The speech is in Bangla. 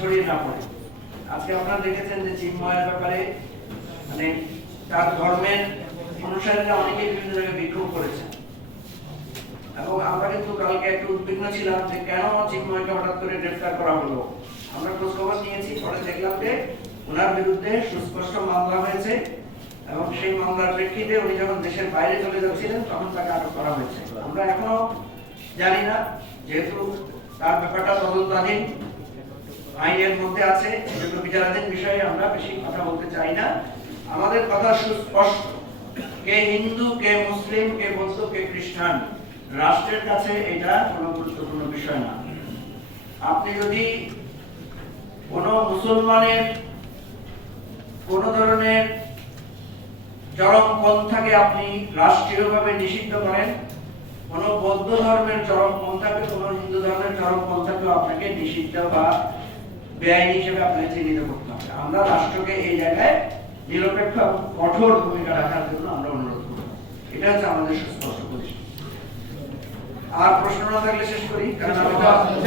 ছড়িয়ে না পড়ে। আজকে আপনারা দেখেছেন যে চিন্ময়ের ব্যাপারে মানে তার ধর্মের অনুসারীরা অনেকে বিভিন্ন জায়গায় বিক্ষোভ করেছেন। এবং আমরা কিন্তু কালকে একটু উদ্বিগ্ন ছিলাম যে কেন চিন্ময়কে হঠাৎ করে গ্রেফতার করা হলো। আমরা খোঁজ খবর নিয়েছি, পরে দেখলাম যে ওনার বিরুদ্ধে সুস্পষ্ট মামলা হয়েছে এবং সেই মামলার প্রেক্ষিতে উনি যখন দেশের বাইরে চলে যাচ্ছিলেন, তখন তাকে আটক করা হয়েছে। আমরা এখনও জানি না, যেহেতু তার ব্যাপারটা তদন্তাধীন আইনের মধ্যে আছে বিচারাধীন বিষয়ে আমরা বেশি কথা বলতে চাই না। আমাদের কথা সুস্পষ্ট। কে হিন্দু, কে মুসলিম, কে বৌদ্ধ, কে খ্রিস্টান, রাষ্ট্রের কাছে এটা কোনো গুরুত্বপূর্ণ বিষয় না। আপনি যদি কোন মুসলমানের কোন ধরনের চরম পন্থাকে আপনি রাষ্ট্রীয়ভাবে নিষিদ্ধ করেন কোন বৌদ্ধ ধর্মের চরম পন্থাকে, কোন হিন্দু ধর্মের চরম পন্থাকে আপনাকে নিষিদ্ধ বা বেআইনি হিসেবে আপনাকে চিহ্নিত করতে হবে। আমরা রাষ্ট্রকে এই জায়গায় নিরপেক্ষ কঠোর ভূমিকা রাখার জন্য আমরা অনুরোধ করব। এটা হচ্ছে আমাদের সুস্পষ্ট পজিশন আর প্রশ্ন না থাকলে শেষ করি, কারণ